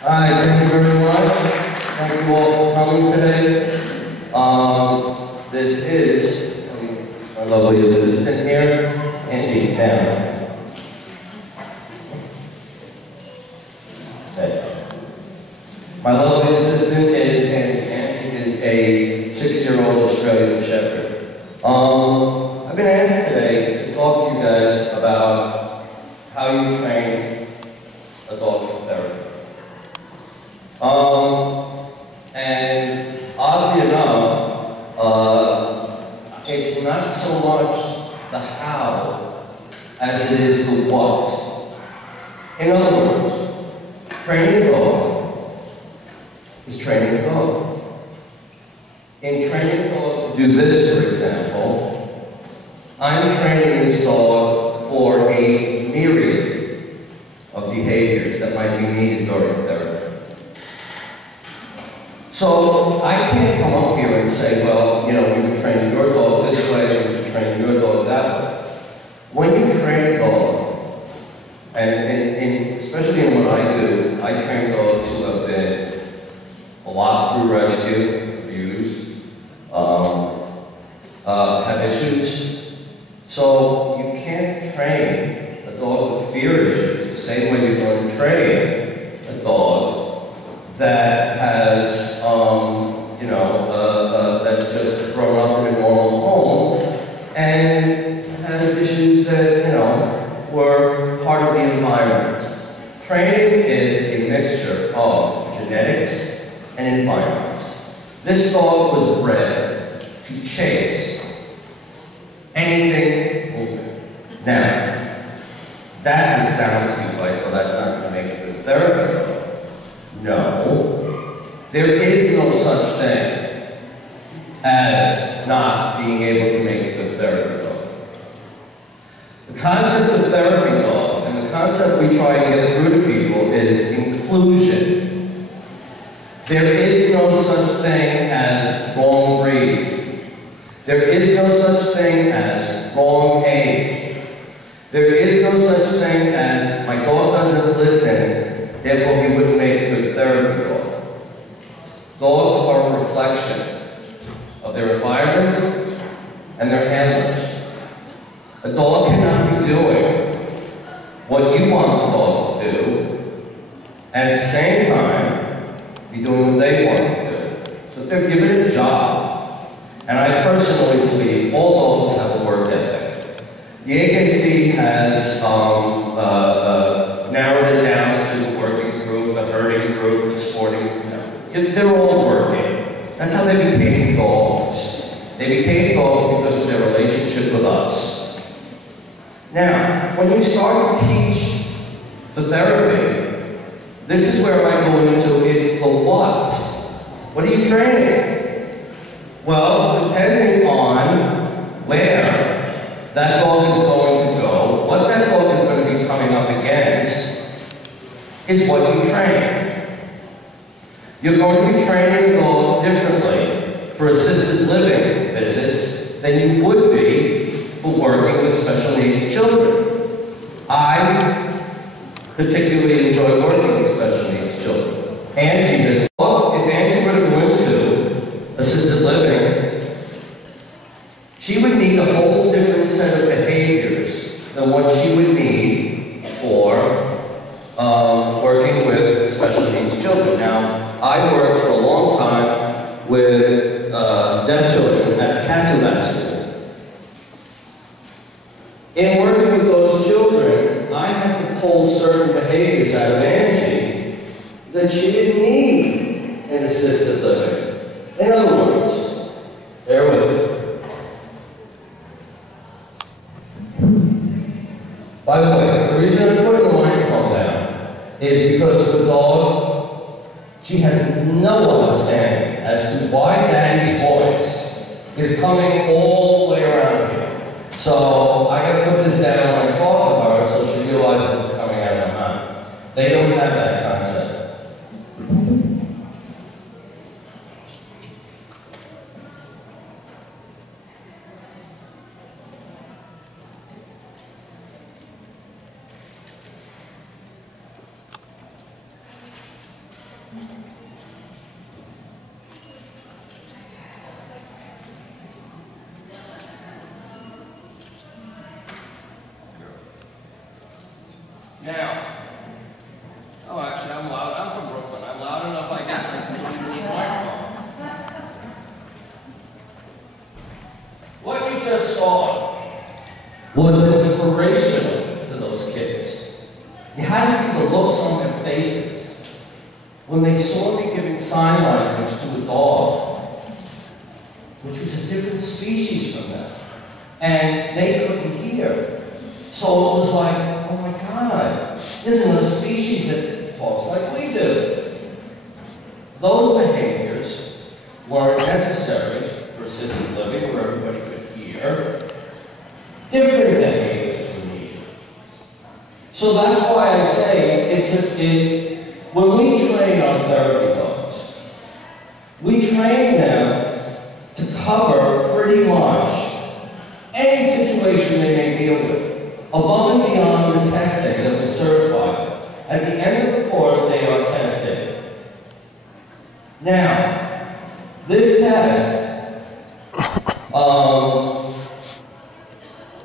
Hi, thank you very much. Thank you all for coming today. This is my lovely assistant here, Angie. Now, my lovely assistant is Angie. Angie is a 6-year-old Australian Shepherd. I've been asked today to talk to you guys about how you train a dog for therapy. And oddly enough, it's not so much the how as it is the what. In other words, training a dog is training a dog. In training a dog to do this, for example, I'm training this dog for a myriad of behaviors that might be needed during therapy. So I can't come up here and say, well, you know, we can train your dog this way, we can train your dog that way. When you train a dog, and especially in what I do, I train dogs who have been a lot through rescue, abused, have issues. So you can't train a dog with fear issues the same way you're going to train a dog that has that's just grown up in a normal home and has issues that, were part of the environment. Training is a mixture of genetics and environment. This dog was bred to chase anything moving. Now, that would sound to you like, well, that's not going to make a good therapy. No. There is no such thing as not being able to make a good therapy dog. The concept of therapy dog, and the concept we try and get through to people, is inclusion. There is no such thing as wrong breed. There is no such thing as wrong age. There is no such thing as my dog doesn't listen, therefore we wouldn't make a good therapy dog. Dogs are a reflection of their environment and their handlers. A dog cannot be doing what you want the dog to do, and at the same time, be doing what they want to do. So if they're given a job, and I personally believe all dogs have a work ethic. The AKC has narrowed it down to the working group, the herding group, the sporting group. They're all working. That's how they became dogs. They became dogs because of their relationship with us. Now, when you start to teach the therapy, this is where I go into it's the what. What are you training? Well, depending on where that dog is going to go, what that dog is going to be coming up against, is what you train. You're going to be training a dog differently for assisted living visits than you would be for working with special needs children. I particularly enjoy working with special needs children. Angie does. If Angie were to go into assisted living, she would need a whole different set of behaviors than what she would need for working with special needs children. Now, I worked for a long time with deaf children at Canpione school. In working with those children, I had to pull certain behaviors out of Angie that she didn't need in assisted living. In other words, bear with me. By the way, the reason I'm putting the microphone down is because of the dog. She has no understanding as to why Daddy's voice is coming all the way around here. So I gotta put this down when I talk to her so she realizes it's coming out of my mouth. They don't have that concept. I'm loud. I'm from Brooklyn. I'm loud enough, I guess. I don't even need a microphone. What you just saw was inspirational to those kids. You had to see the looks on their faces when they saw me giving sign language to a dog, which was a different species from them, and they couldn't hear. So it was like, oh my God, there's another species that talks like we do. Those behaviors weren't necessary for assisted living where everybody could hear. Different behaviors were needed. So that's why I say when we train our therapy dogs, we train them to cover pretty much any situation they may deal with, above and beyond the testing that was certified. At the end of the course, they are tested. Now, this test,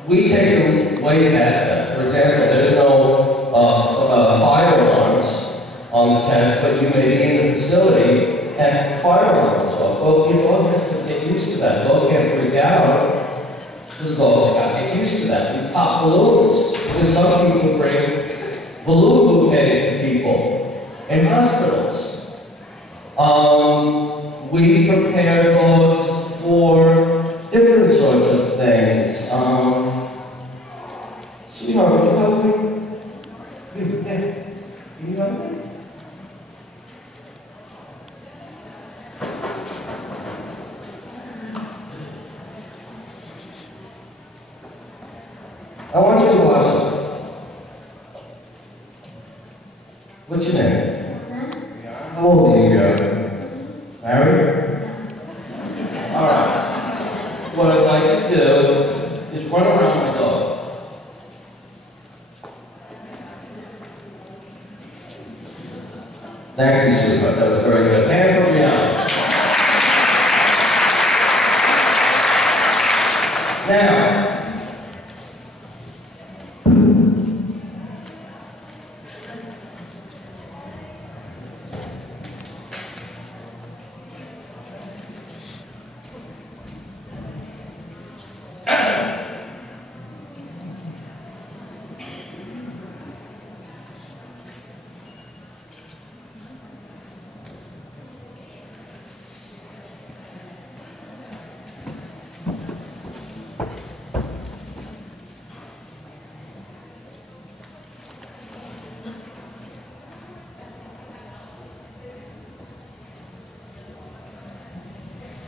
we take them way past that. For example, there's no fire alarms on the test, but you may be in the facility and fire alarms go. Well, your dog has to get used to that. The dog can't freak out. So the dog's got to get used to that. We pop balloons. Because some people bring balloon bouquets to people in hospitals. We prepare dogs for different sorts of things. Sweetheart, would you help me? Yeah. Can you help me? I want you to watch something. What's your name? How old are you? Married? All right. What I'd like you to do is run around my dog. Thank you, sweetheart. That was very good. Hand for Brianna. Now,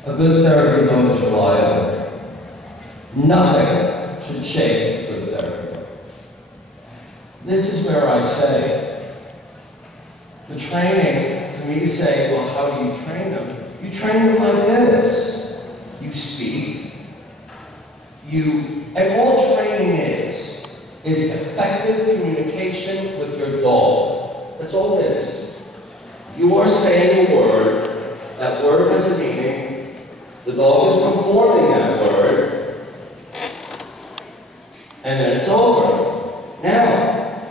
a good therapy dog is reliable. Nothing should shake a good therapy dog. This is where I say, the training, for me to say, well, how do you train them? You train them like this. You speak. And all training is effective communication with your dog. That's all it is. You are saying a word, that word has a meaning, the dog is performing that word, and then it's over. Now,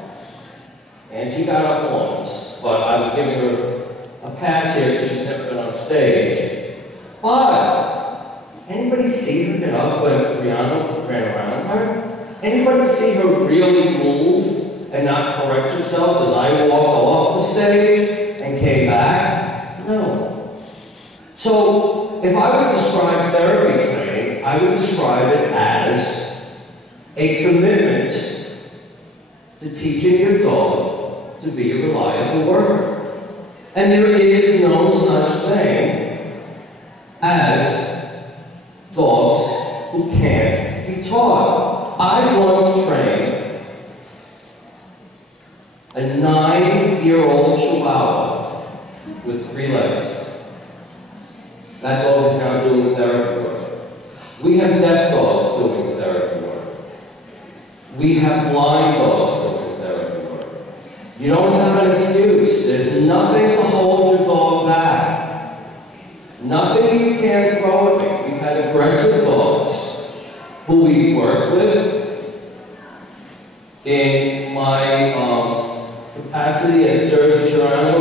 Angie got up once, but I'm giving her a pass here because she's never been on stage. But, anybody see her get up when Brianna ran around her? Anybody see her really move and not correct herself as I walked off the stage and came back? No. So, if I would describe therapy training, I would describe it as a commitment to teaching your dog to be a reliable worker. And there is no such thing as dogs who can't be taught. I once trained a 9-year-old Chihuahua with 3 legs. That dog is now doing therapy work. We have deaf dogs doing therapy work. We have blind dogs doing therapy work. You don't have an excuse. There's nothing to hold your dog back. Nothing you can't throw at me. We've had aggressive dogs who we've worked with. In my capacity at Jersey Surrounding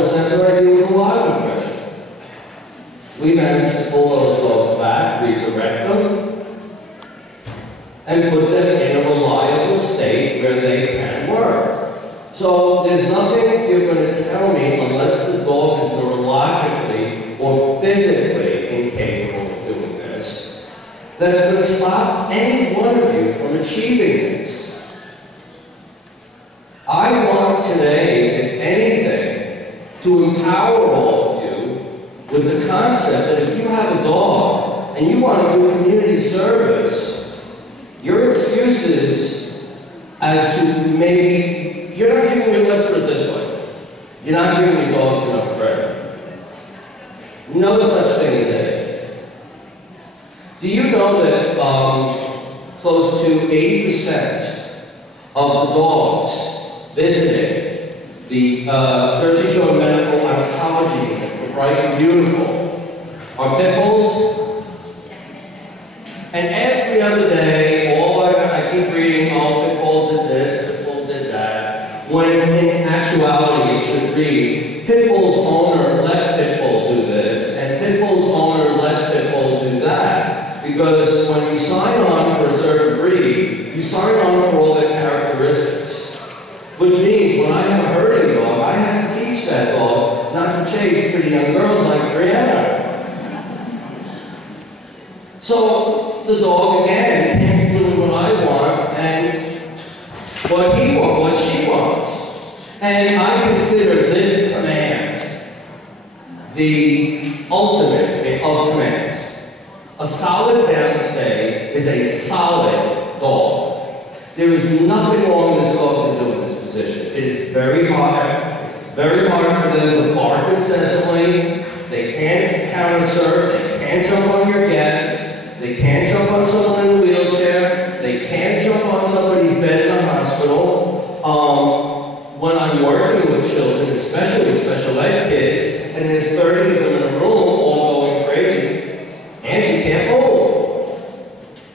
pull those dogs back, redirect them, and put them in a reliable state where they can work. So there's nothing you're going to tell me unless the dog is neurologically or physically incapable of doing this, that's going to stop any one of you from achieving this. I want today, if anything, to empower all of you with the concept that if you have a dog and you want to do community service, your excuses as to maybe, you're not giving me, let's put it this way, you're not giving me dogs enough credit. No such thing as age. Do you know that close to 80% of the dogs visiting the Jersey Shore Medical Oncology Unit for Bright and Beautiful are pit bulls? And every other day, I keep reading, oh, pit bull did this, pit bull did that, when in actuality it should read, pit bull's owner let pit bull do this, and pit bull's owner let pit bull do that. Because when you sign on for a certain breed, you sign on for all their characteristics. Which means when I have a herding dog, I have to teach that dog not to chase pretty young girls like Brianna. So the dog, again, can't be doing what I want and what he wants, what she wants. And I consider this command the ultimate of commands. A solid downstay is a solid dog. There is nothing wrong with this dog to do in this position. It is very hard. It's very hard for them to bark incessantly. They can't counter-surf. They can't jump on your guests. They can't jump on someone in a wheelchair. They can't jump on somebody's bed in a hospital. When I'm working with children, especially special ed kids, and there's 30 of them in a room all going crazy, and she can't move.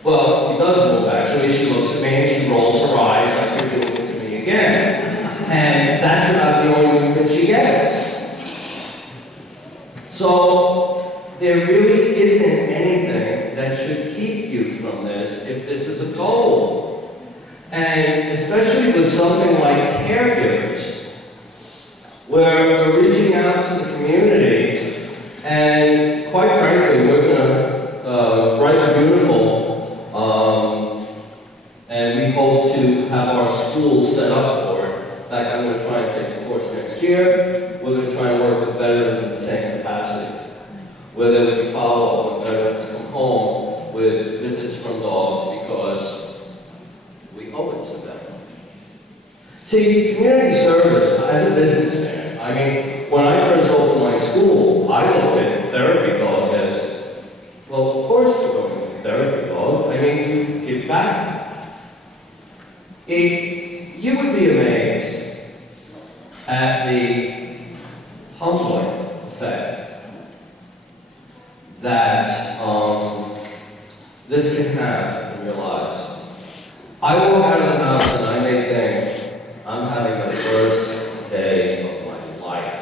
Well, she does move actually. She looks at me and she rolls her eyes like you're doing it to me again. And that's about the only movement she gets. So there really isn't anything that should keep you from this if this is a goal. And especially with something like caregivers, where we're reaching out to the community, and quite frankly, we're going to Bright and Beautiful, and we hope to have our school set up for it. In fact, I'm going to try and take the course next year. We're going to try and work with veterans in the same capacity, where there will be follow-up when veterans come home with visits from dogs, because we owe it to them. See, community service, as a businessman, I mean, when I first opened my school, I looked at therapy dog as, well, of course we're going to therapy dog. I mean, you give back. You would be amazed at the humbling effect that this can have in your lives. I walk out of the house and I may think, I'm having the worst day of my life.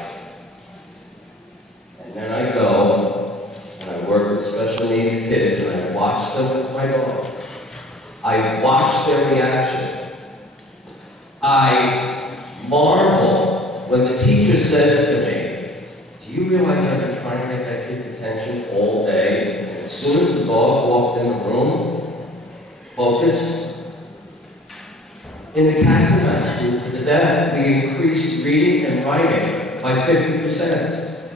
And then I go and I work with special needs kids and I watch them with my dog. I watch their reaction. I marvel when the teacher says to me, do you realize I've been trying to make that kid's attention all day? And as soon as the dog walked in the room, focus. In the Cats and Mouse School for the Deaf, we increased reading and writing by 50%.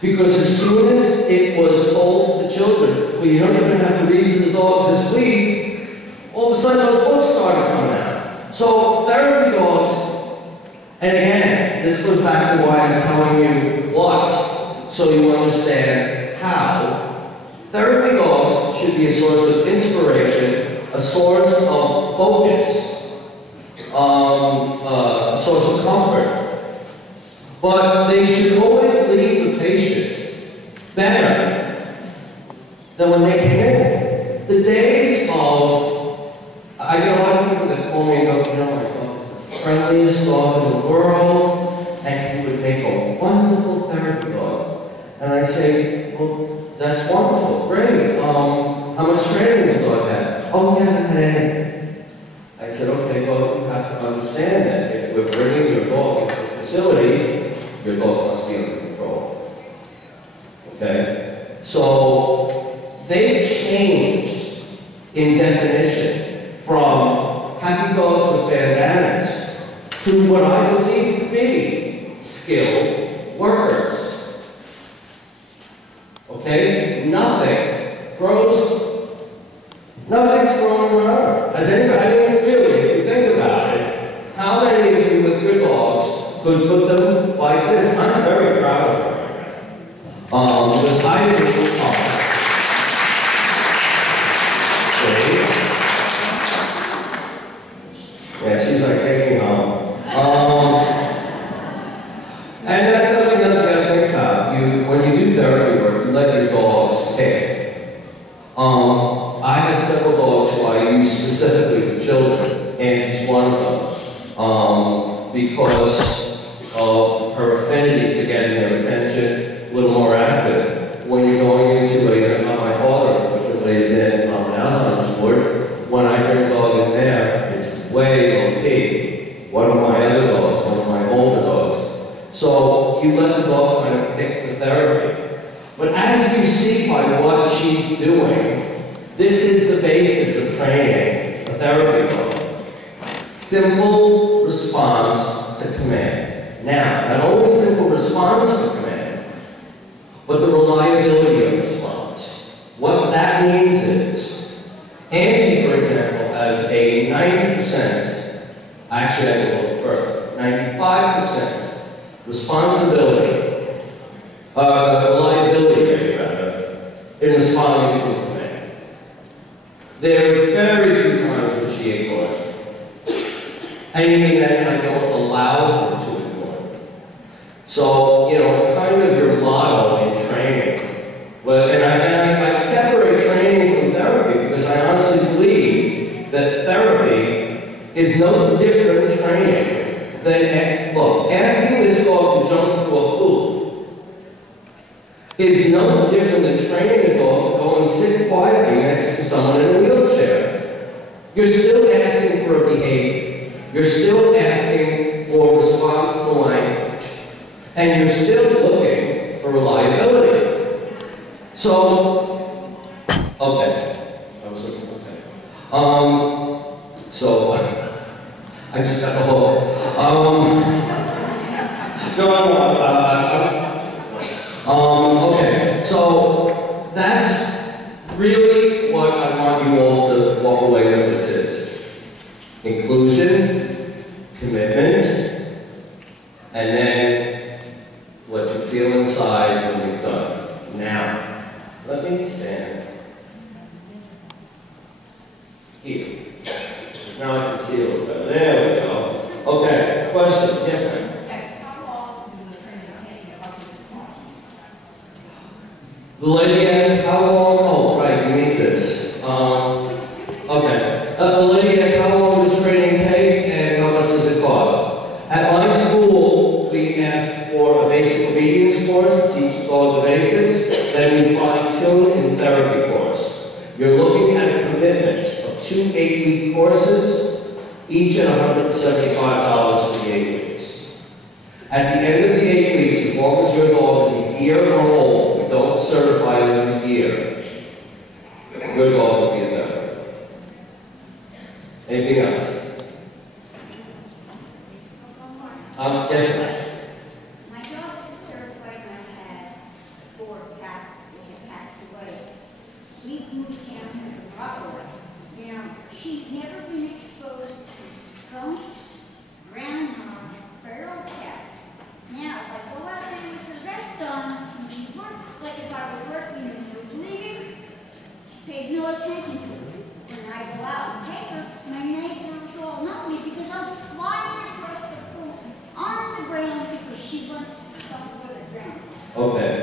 Because as soon as it was told to the children, well, you don't even have to read to the dogs this week, all of a sudden those books started coming out. So therapy dogs, and again, this goes back to why I'm telling you what, so you understand how. Therapy dogs should be a source of inspiration, a source of focus, a source of comfort. But they should always leave the patient better than when they came in. The days of, I get a lot of people that call me and go, you know, my dog is the friendliest dog in the world, and he would make a wonderful therapy dog. And I say, well, that's wonderful, great. How much training does the dog have? Oh, he hasn't had any. I said, okay, well, you have to understand that if we're bringing your dog into a facility, your dog must be under control. Okay? So, they've changed in definition from happy dogs with bandanas to what I believe to be skilled workers. Okay? Nothing's thrown around. Has anybody, I mean, really, if you think about it, how many of you with your dogs could put them like this? I'm very proud of her. Because I didn't yeah, she's like taking home. And that's something else you gotta think about. When you do therapy work, you let your dogs pick. I have several dogs who I use specifically with children, and she's one of them, because of her affinity for getting their attention, a little more active. When you're going into my father, unfortunately, is in an Alzheimer's ward, when I bring a dog in there, it's way low-key. One of my other dogs, one of my older dogs. So you let the dog kind of pick the therapy. But as you see by what she's doing, this is the basis of training a therapy dog. Simple response to command. Now, not only simple response to command, but the reliability of response. What that means is, Angie, for example, has a 90%, actually I go a little further, 95% responsibility, reliability rate rather, in responding to a command. There are very few times when she ignores me. And even then, I don't allow her to ignore me. So, kind of your motto in training. Well, and I separate training from therapy because I honestly believe that therapy is no different training than, look, asking this dog to jump through a hoop is no different than training a dog to go and sit quietly next to someone in a wheelchair. You're still asking for a behavior. You're still asking for response to language. And you're still looking for reliability. So, okay. I was looking, okay. So, I just got the whole, okay, so that's really what I want you all to walk away with this is. Inclusion, commitment, and then what you feel inside when you're done. Now, let me stand here. Because now I can see a little better. There we go. Okay, questions? Yes, ma'am. The lady asked how long, oh, right, you need this. Okay. The lady asked how long does training take and how much does it cost? At my school, we asked for a basic obedience course to teach the dog the basics, then we fine-tune in therapy course. You're looking at a commitment of 2 8-week courses, each at $175 for the 8 weeks. At the end of the 8 weeks, as long as your dog is a year or old, we don't certify them in a year, your dog will be a therapy. Anything else? Yes, ma'am. My dog is certified and I had 4 passed away. We've moved down to Rockaway. She's never been exposed to skunks, groundhog, feral cats. Now, if I go out there with the vest on, and she's working, like if I was working and you're bleeding, she pays no attention to it. When I go out and take her, my neighbors all know me because I'll be flying across the pool on the ground because she wants to stop with the ground. Okay.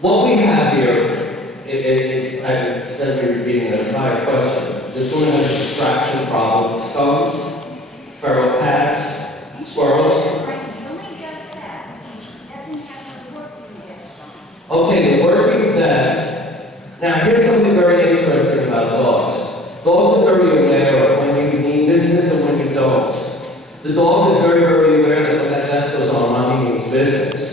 What we have here, instead of me repeating the entire question, this woman has a distraction problem with skunks, feral cats, squirrels. Right, she only does that. She doesn't have to work in the vest on. Okay, the working vest. Now, here's something very interesting about dogs. Dogs are very aware of when you mean business and when you don't. The dog is very, very aware that when that vest goes on, mommy means business.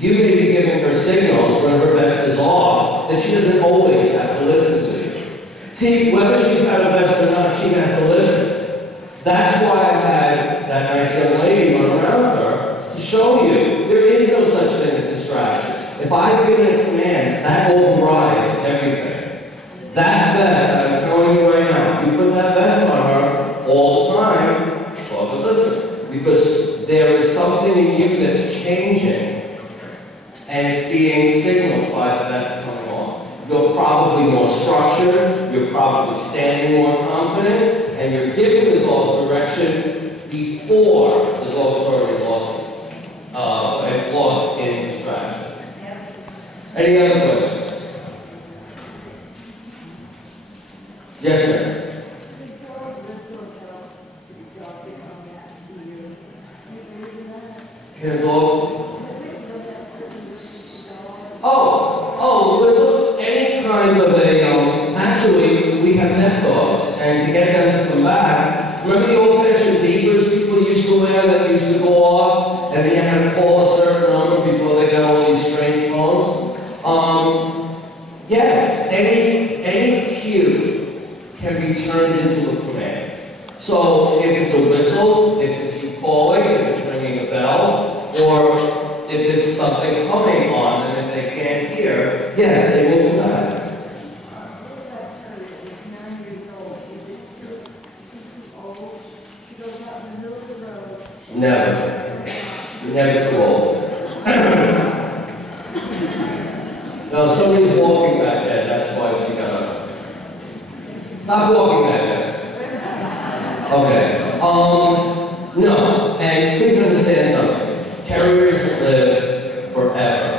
You may be giving her signals when her vest is off that she doesn't always have to listen to you. See, whether she's got a vest or not, she has to listen. That's why I had that nice young lady run around her to show you there is no such thing as distraction. If I've given a command, that overrides everything. That vest, I'm telling you right now, if you put that vest on her all the time, well, but listen, because there is something in you that's changing, and it's being signaled by the vest coming off. You're probably more structured, you're probably standing more confident, and you're giving the dog direction before the dog has already lost in distraction. Any other questions? Yes, ma'am. Can a dog? Oh, whistle. Any kind of a, actually, we have deaf dogs, and to get them to come back, remember the old-fashioned beavers people used to wear that used to go off, and they had to call a certain number before they got all these strange phones? Yes, any cue can be turned into a command. So if it's a whistle, if it's you calling, if it's ringing a bell, or if it's something coming on and if they can't hear, yes, they will do that. Never. Never too old. No, somebody's walking back there, that's why she got up. Stop walking back there. Okay. No, and please understand something. Terriers live forever.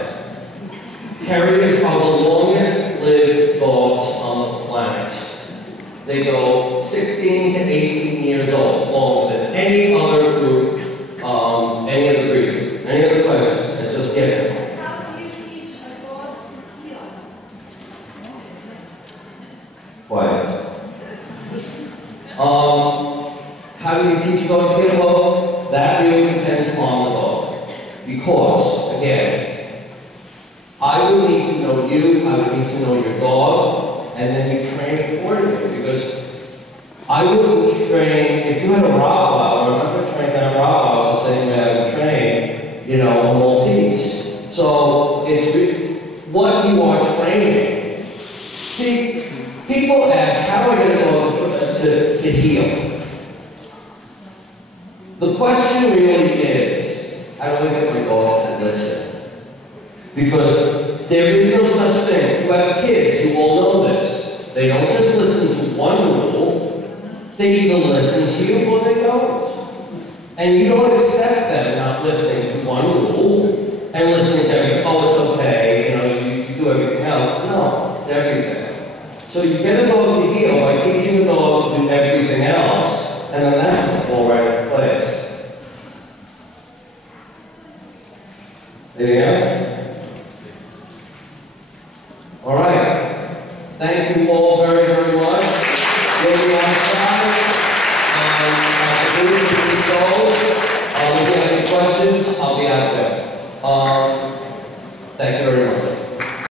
Terriers are the longest lived dogs on the planet. They go 16 to 18 years old, longer than any other group, any other breed. Any other questions? It's just guessing. Quiet. How do you teach a dog to get well? That really depends on the dog. Because, again, I would need to know you, I would need to know your dog, and then you train accordingly. Because I wouldn't train, if you had a Rottweiler, I'm not going to train that Rottweiler the same way I would train, a Maltese. So it's what you are training. See, people ask, how do I get a dog to heel? The question really is, how do I get my dog to listen? Because there is no such thing. You have kids who all know this. They don't just listen to one rule, they either listen to you or they don't. And you don't accept them not listening to one rule and listening to everything. Oh, it's okay, you do everything else. No, it's everything. So you get a dog to heel by teaching the dog to do everything else, and then that's going to fall right into place. Anything else? All right. Thank you all very, very much. We'll be outside. If you have any questions, I'll be out there.